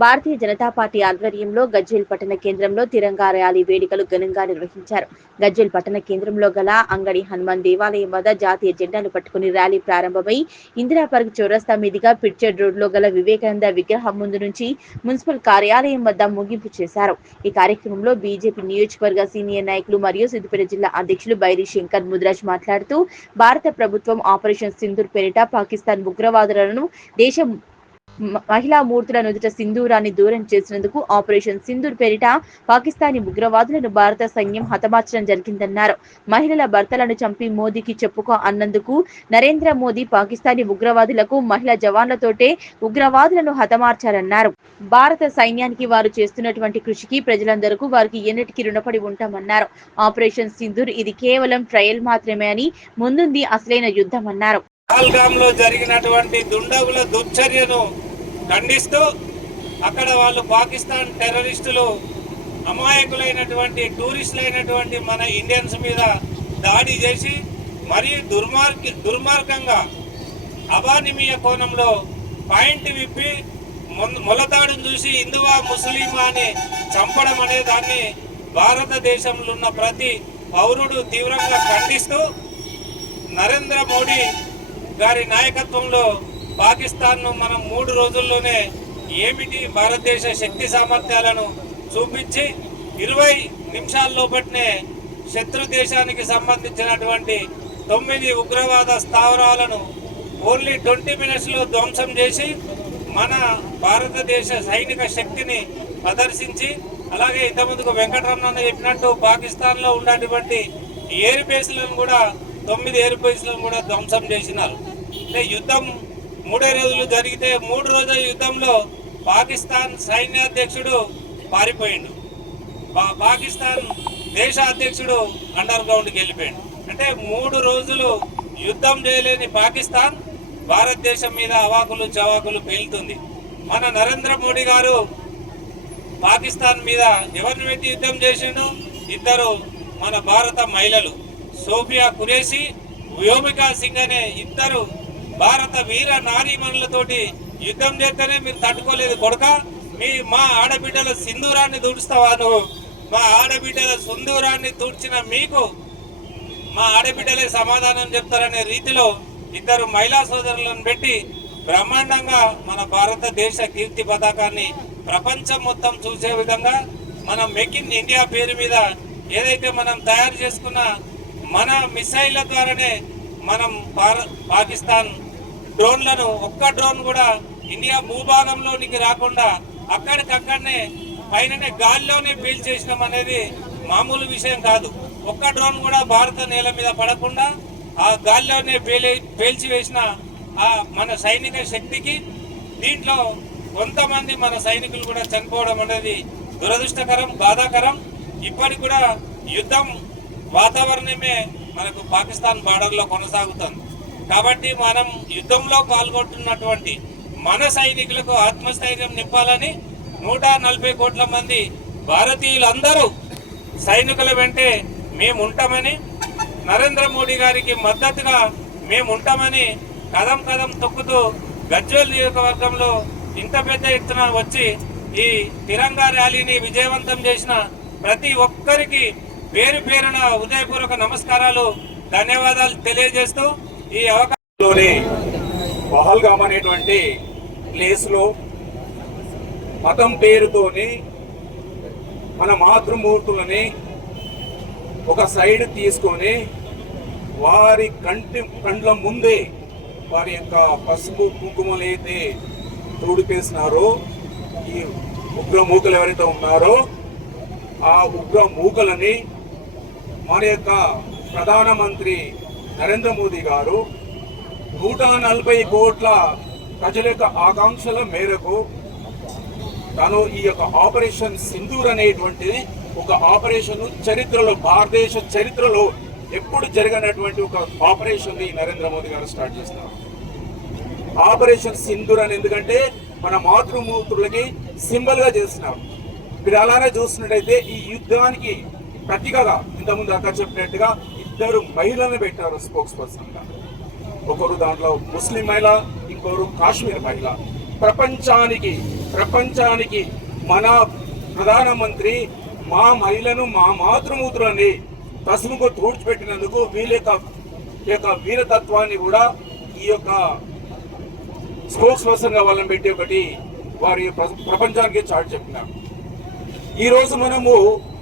Bharatiya Janata party ఆధ్వర్యంలో గజ్వేల్ పట్టణ కేంద్రంలో తిరంగా ర్యాలీ వేడుకలు ఘనంగా నిర్వహించారు. గజ్వేల్ పట్టణ కేంద్రంలో గల అంగడి హనుమాన్ దేవాలయం వద్ద జాతీయ జెండాను పట్టుకుని ర్యాలీ ప్రారంభమై ఇందిరాపార్క్ చౌరస్తా మీదుగా పిడ్చెడ్ రోడ్లో గల వివేకానంద విగ్రహం ముందు నుంచి మున్సిపల్ కార్యాలయం వద్ద ముగింపు చేశారు. ఈ కార్యక్రమంలో బీజేపీ నియోజకవర్గ సీనియర్ నాయకులు మరియు సిద్దిపేట జిల్లా అధ్యక్షులు బైరి శంకర్ ముద్రాజ్ మాట్లాడుతూ భారత ప్రభుత్వం ఆపరేషన్ సింధూర్ పేరిట పాకిస్తాన్ ఉగ్రవాదులను దేశం మహిళా మూర్తుల నుదుట సింధూరాన్ని దూరం చేసినందుకు ఆపరేషన్ సింధూర్ పేరిట పాకిస్తానీ ఉగ్రవాదులను భారత సైన్యం హతమార్చడం జరిగిందన్నారు. మహిళల భర్తలను చంపి మోదీకి చెప్పుకో అన్నందుకు నరేంద్ర మోదీ పాకిస్తానీ ఉగ్రవాదులకు మహిళా జవాన్లతోటే ఉగ్రవాదులను హతమార్చారన్నారు. భారత సైన్యానికి వారు చేస్తున్నటువంటి కృషికి ప్రజలందరూ వారికి ఎన్నటికీ రుణపడి ఉంటామన్నారు. ఆపరేషన్ సింధూర్ ఇది కేవలం ట్రయల్ మాత్రమే అని, ముందుంది అసలైన యుద్ధం అన్నారు. పహల్గామ్లో జరిగినటువంటి దుండగుల దుశ్చర్యను ఖండిస్తూ అక్కడ వాళ్ళు పాకిస్తాన్ టెర్రరిస్టులు అమాయకులైనటువంటి టూరిస్టులైనటువంటి మన ఇండియన్స్ మీద దాడి చేసి మరీ దుర్మార్గంగా అవానిమీయ కోణంలో పాయింట్ విప్పి మొలతాడును చూసి హిందువా ముస్లిమా అని చంపడం అనే దాన్ని భారతదేశంలో ఉన్న ప్రతి పౌరుడు తీవ్రంగా ఖండిస్తూ నరేంద్ర మోడీ గారి నాయకత్వంలో పాకిస్తాన్ను మనం 3 రోజుల్లోనే ఏమిటి భారతదేశ శక్తి సామర్థ్యాలను చూపించి 20 నిమిషాల్లోపట్నే శత్రు దేశానికి సంబంధించినటువంటి 9 ఉగ్రవాద స్థావరాలను ఓన్లీ 20 మినిట్స్లో ధ్వంసం చేసి మన భారతదేశ సైనిక శక్తిని ప్రదర్శించి, అలాగే ఇంతకుముందుకు వెంకటరమణ చెప్పినట్టు పాకిస్తాన్లో ఉన్నటువంటి ఎయిర్ బేస్లను కూడా 9 ఎయిర్ బేస్లను కూడా ధ్వంసం చేసినారు. అంటే యుద్ధం 3 రోజులు జరిగితే 3 రోజుల యుద్ధంలో పాకిస్తాన్ సైన్యాధ్యక్షుడు పారిపోయిండు, పాకిస్తాన్ దేశ అధ్యక్షుడు అండర్ గ్రౌండ్కి వెళ్ళిపోయాడు. అంటే 3 రోజులు యుద్ధం చేయలేని పాకిస్తాన్ భారతదేశం మీద అవాకులు చవాకులు పేలుతుంది. మన నరేంద్ర మోడీ గారు పాకిస్తాన్ మీద ఎవరిని పెట్టి యుద్ధం చేసిండు? 2 మన భారత మహిళలు సోఫియా కురేషి, వ్యోమికా సింగ్ అనే 2 భారత వీర నారీమణులతోటి యుద్ధం చేస్తేనే మీరు తట్టుకోలేదు కొడుక. మా ఆడబిడ్డల సింధూరాన్ని తుడుస్తావా నువ్వు? మా ఆడబిడ్డల సింధూరాన్ని తుడిచిన మీకు మా ఆడబిడ్డలే సమాధానం చెప్తారనే రీతిలో 2 మహిళా సోదరులను పెట్టి బ్రహ్మాండంగా మన భారతదేశ కీర్తి పతాకాన్ని ప్రపంచం మొత్తం చూసే విధంగా మనం మేక్ ఇన్ ఇండియా పేరు మీద ఏదైతే మనం తయారు చేసుకున్న మన మిసైళ్ల ద్వారానే మనం పాకిస్తాన్ డ్రోన్లను ఒక్క డ్రోన్ కూడా ఇండియా భూభాగంలోనికి రాకుండా అక్కడికక్కడనే పైననే గాల్లోనే పేల్చేసినాం అనేది మామూలు విషయం కాదు. ఒక్క డ్రోన్ కూడా భారత నేల మీద పడకుండా ఆ గాల్లోనే పేల్చివేసిన ఆ మన సైనిక శక్తికి దీంట్లో కొంతమంది మన సైనికులు కూడా చనిపోవడం అనేది దురదృష్టకరం, బాధాకరం. ఇప్పటికి కూడా యుద్ధం వాతావరణమే మనకు పాకిస్తాన్ బార్డర్లో కొనసాగుతుంది. కాబట్టి మనం యుద్ధంలో పాల్గొంటున్నటువంటి మన సైనికులకు ఆత్మస్థైర్యం నింపాలని 140 కోట్ల మంది భారతీయులందరూ సైనికుల వెంటే మేము ఉంటామని, నరేంద్ర మోడీ గారికి మద్దతుగా మేము ఉంటామని కదం కదం తొక్కుతూ గజ్వేల్ నియోజకవర్గంలో ఇంత పెద్ద ఎత్తున వచ్చి ఈ తిరంగా ర్యాలీని విజయవంతం చేసిన ప్రతి ఒక్కరికి పేరు పేరున ఉదయపూర్వక నమస్కారాలు, ధన్యవాదాలు తెలియజేస్తూ ఈ అవకాశంలోనే పహల్గామ్ అనేటువంటి ప్లేస్లో మతం పేరుతోని మన మాతృమూర్తులని ఒక సైడ్ తీసుకొని వారి కండ్ల ముందే వారి యొక్క పసుపు కుంకుమలైతే తోడిపేసినారో, ఈ ఉగ్ర మూకలు ఎవరైతే ఉన్నారో ఆ ఉగ్ర మూకలని మన యొక్క ప్రధానమంత్రి నరేంద్ర మోదీ గారు 140 కోట్ల ప్రజల యొక్క ఆకాంక్షల మేరకు తను ఈ యొక్క ఆపరేషన్ సింధూర్ అనేటువంటిది ఒక ఆపరేషన్ చరిత్రలో, భారతదేశ చరిత్రలో ఎప్పుడు జరగనటువంటి ఒక ఆపరేషన్ నరేంద్ర మోదీ గారు స్టార్ట్ చేస్తున్నారు. ఆపరేషన్ సింధూర్ అని ఎందుకంటే మన మాతృమూర్తులకి సింబల్ గా చేస్తున్నారు. మీరు అలానే చూస్తున్నట్టయితే ఈ యుద్ధానికి ప్రతీకగా ఇంతకుముందు అక్కడ చెప్పినట్టుగా 2 మహిళలను పెట్టారు స్పోక్స్ పర్సన్ గా. ఒకరు దాంట్లో ముస్లిం మహిళ, ఇంకొకరు కాశ్మీర్ మహిళ. ప్రపంచానికి ప్రపంచానికి మన ప్రధానమంత్రి మా మహిళను, మా మాతృమూర్తులని పసుపుకు తూడ్చిపెట్టినందుకు వీళ్ళ యొక్క వీరతత్వాన్ని కూడా ఈ యొక్క స్పోక్స్ పర్సన్ గా వాళ్ళని పెట్టి ఒకటి వారి ప్రపంచానికి చాటి చెప్పినారు. ఈ రోజు మనము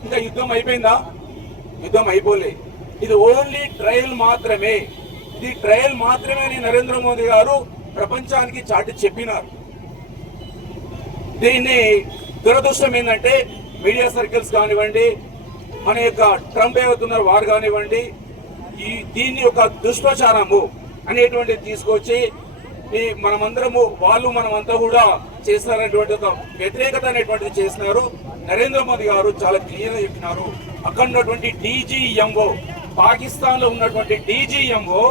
ఇంకా యుద్ధం అయిపోయిందా? యుద్ధం అయిపోలే. ఇది ఓన్లీ ట్రయల్ మాత్రమే. ఇది ట్రయల్ మాత్రమే అని నరేంద్ర మోదీ గారు ప్రపంచానికి చాటి చెప్పినారు. దీన్ని దురదృష్టం ఏంటంటే మీడియా సర్కిల్స్ కానివ్వండి, మన యొక్క ట్రంప్ ఏవతున్నారు వారు కానివ్వండి, దీన్ని ఒక దుష్ప్రచారము అనేటువంటిది తీసుకొచ్చి మనమందరము వాళ్ళు మనమంతా కూడా చేస్తున్నారనేటువంటి ఒక వ్యతిరేకత అనేటువంటిది చేస్తున్నారు. నరేంద్ర మోదీ గారు చాలా క్లియర్గా చెప్పినారు. అక్కడ ఉన్నటువంటి DGMO, పాకిస్తాన్ లో ఉన్నటువంటి DGMO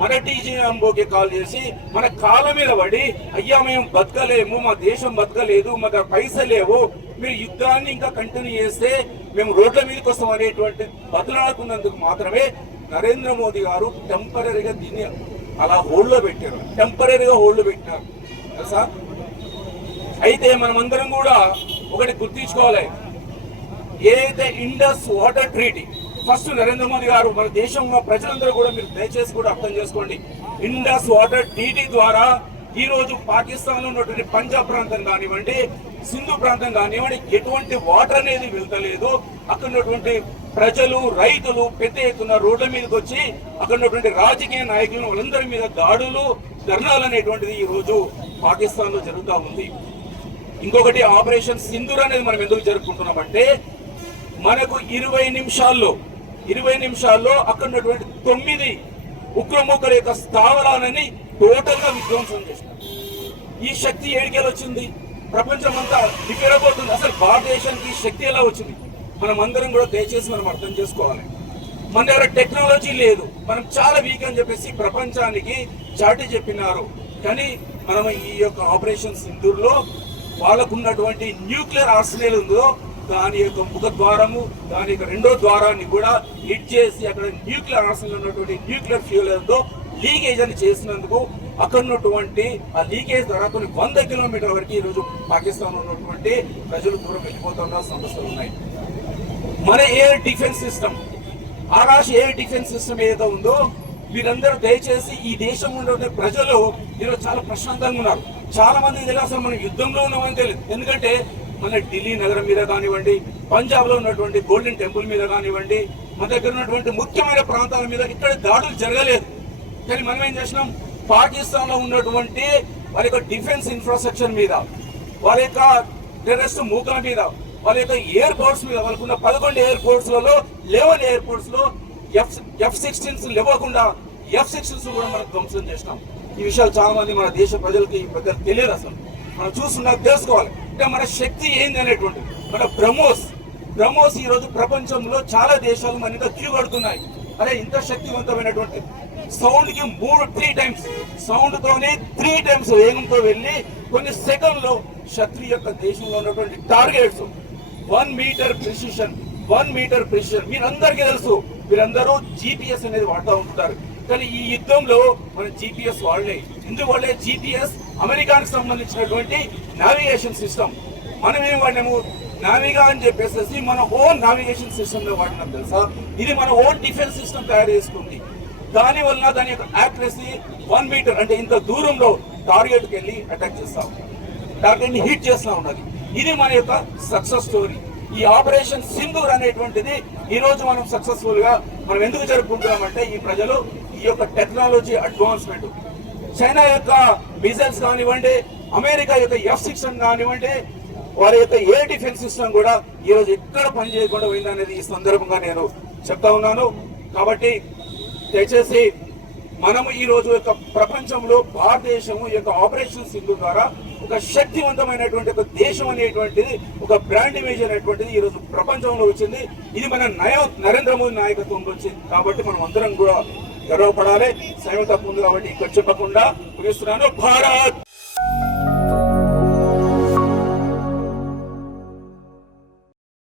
మన DGMOకి కాల్ చేసి మన కాళ్ళ మీద పడి, అయ్యా మేము బతకలేము, మా దేశం బతకలేదు, మా దగ్గర పైసలు లేవు, మీరు యుద్ధాన్ని ఇంకా కంటిన్యూ చేస్తే మేము రోడ్ల మీదకి వస్తాం అనేటువంటి బతులాడుకున్నందుకు మాత్రమే నరేంద్ర మోదీ గారు టెంపరీగా దీన్ని అలా హోల్డ్లో పెట్టారు. టెంపరీగా హోల్డ్ పెట్టినారు తెలుసా. అయితే మనమందరం కూడా ఒకటి గుర్తించుకోవాలి. ఏదైతే Indus water treaty first Narendra Modi గారు మన దేశంలో ప్రజలందరూ కూడా మీరు దయచేసి కూడా అర్థం చేసుకోండి. ఇండస్ వాటర్ ట్రీటీ ద్వారా ఈ రోజు పాకిస్తాన్ లో ఉన్నటువంటి పంజాబ్ ప్రాంతం కానివ్వండి, సింధు ప్రాంతం కానివ్వండి, ఎటువంటి వాటర్ అనేది వెళ్తలేదు. అక్కడ ఉన్నటువంటి ప్రజలు, రైతులు పెద్ద ఎత్తున రోడ్ల మీదకి వచ్చి అక్కడ ఉన్నటువంటి రాజకీయ నాయకులు వాళ్ళందరి మీద దాడులు, ధర్నాలు అనేటువంటిది ఈ రోజు పాకిస్తాన్ లో జరుగుతూ ఉంది. ఇంకొకటి ఆపరేషన్ సింధూర్ అనేది మనం ఎందుకు జరుపుకుంటున్నామంటే మనకు 20 నిమిషాల్లో అక్కడ ఉన్నటువంటి 9 ఉగ్రమూకల యొక్క స్థావరాలని టోటల్ గా విధ్వంసం చేసినారు. ఈ శక్తి ఏడికెళ్ళి వచ్చింది? ప్రపంచం అంతా నిపెరబోతుంది. అసలు భారతదేశానికి ఈ శక్తి ఎలా వచ్చింది? మనం అందరం కూడా దయచేసి మనం అర్థం చేసుకోవాలి. మన దగ్గర టెక్నాలజీ లేదు, మనం చాలా వీక్ అని చెప్పేసి ప్రపంచానికి చాటి చెప్పినారు. కానీ మనం ఈ యొక్క ఆపరేషన్ సింధూర్ లో వాళ్ళకు ఉన్నటువంటి న్యూక్లియర్ ఆర్సెనల్ ఉందో దాని యొక్క ముఖ ద్వారము, దాని యొక్క రెండో ద్వారాన్ని కూడా హిట్ చేసి అక్కడ న్యూక్లియర్ ఆర్సెనల్ ఉన్నటువంటి న్యూక్లియర్ ఫ్యూయల్ తో లీకేజ్ అని చేసినందుకు అక్కడ ఉన్నటువంటి ఆ లీకేజ్ ద్వారా కొన్ని 100 కిలోమీటర్ల వరకు ఈ రోజు పాకిస్తాన్ లో ఉన్నటువంటి ప్రజలు దూరం వెళ్ళిపోతున్న సమస్యలు ఉన్నాయి. మన ఎయిర్ డిఫెన్స్ సిస్టమ్, ఆకాశ ఎయిర్ డిఫెన్స్ సిస్టమ్ ఏదైతే ఉందో మీరందరూ దయచేసి ఈ దేశం ఉన్నటువంటి ప్రజలు ఈరోజు చాలా ప్రశాంతంగా ఉన్నారు. చాలా మంది తెలియదు అసలు మనం యుద్ధంలో ఉన్నామని తెలియదు. ఎందుకంటే మన ఢిల్లీ నగరం మీద కానివ్వండి, పంజాబ్ లో ఉన్నటువంటి గోల్డెన్ టెంపుల్ మీద కానివ్వండి, మన దగ్గర ఉన్నటువంటి ముఖ్యమైన ప్రాంతాల మీద ఇక్కడ దాడులు జరగలేదు. కానీ మనం ఏం చేసినాం, పాకిస్తాన్ లో ఉన్నటువంటి వాళ్ళ యొక్క డిఫెన్స్ ఇన్ఫ్రాస్ట్రక్చర్ మీద, వాళ్ళ యొక్క టెర్రరిస్ట్ మూకల మీద, వాళ్ళ యొక్క ఎయిర్పోర్ట్స్ మీద, వాళ్ళకున్న 11 ఎయిర్పోర్ట్స్ లలో 11 ఎయిర్పోర్ట్స్ లో F-16s లేవకుండా F-16s కూడా మనం ధ్వంసం చేసినాం. ఈ విషయాలు చాలా మంది మన దేశ ప్రజలకి పెద్ద తెలియదు. అసలు మనం చూస్తున్నా తెలుసుకోవాలి. అంటే మన శక్తి ఏంది అనేటువంటి మన బ్రహ్మోస్ ఈ రోజు ప్రపంచంలో చాలా దేశాలు మన ఇంకా క్యూ కడుతున్నాయి. అరే ఇంత శక్తివంతమైనటువంటి సౌండ్ కి 3 టైమ్స్ సౌండ్ తోనే 3 టైమ్స్ వేగంతో వెళ్ళి కొన్ని సెకండ్లో శత్రు యొక్క దేశంలో ఉన్నటువంటి టార్గెట్స్ 1 మీటర్ ప్రిసిషన్ మీరందరికీ తెలుసు. మీరందరూ GPS అనేది వాడుతూ ఉంటారు. కానీ ఈ యుద్ధంలో మనం GPS వాడలే. ఎందుకు వాడలే? GPS అమెరికానికి సంబంధించినటువంటి నావిగేషన్ సిస్టమ్. మనం ఏం వాడినాము? నావిగా అని చెప్పేసి మన ఓన్ నావిగేషన్ సిస్టమ్ లో వాడినాం తెలుసా. ఇది మన ఓన్ డిఫెన్స్ సిస్టమ్ తయారు చేసుకుంది. దాని వలన దాని యొక్క యాక్యురసీ 1 మీటర్ అంటే ఇంత దూరంలో టార్గెట్ కి వెళ్ళి అటాక్ చేస్తాం, టార్గెట్ ని హిట్ చేస్తా ఉన్నది. ఇది మన యొక్క సక్సెస్ స్టోరీ. ఈ ఆపరేషన్ సింధూర్ అనేటువంటిది ఈ రోజు మనం సక్సెస్ఫుల్ గా మనం ఎందుకు జరుపుకుంటున్నామంటే ఈ ప్రజలు ఈ యొక్క టెక్నాలజీ అడ్వాన్స్మెంట్, చైనా యొక్క మిసైల్స్ కానివ్వండి, అమెరికా యొక్క F-16 కానివ్వండి, వారి యొక్క ఎయిర్ డిఫెన్స్ సిస్టమ్ కూడా ఈ రోజు ఎక్కడ పని చేయకుండా పోయిందనేది ఈ సందర్భంగా నేను చెప్తా ఉన్నాను. కాబట్టి దయచేసి మనము ఈ రోజు యొక్క ప్రపంచంలో భారతదేశము ఈ యొక్క ఆపరేషన్ సింధూర్ ద్వారా ఒక శక్తివంతమైనటువంటి ఒక దేశం అనేటువంటిది, ఒక బ్రాండ్ ఇమేజ్ అనేటువంటిది ఈ రోజు ప్రపంచంలో వచ్చింది. ఇది మన నరేంద్ర మోదీ నాయకత్వంలో వచ్చింది. కాబట్టి మనం అందరం కూడా గర్వపడాలి. సమయం తక్కువ ఉంది కాబట్టి ఇక్కడ చెప్పకుండా ముగిస్తున్నాను. భారత్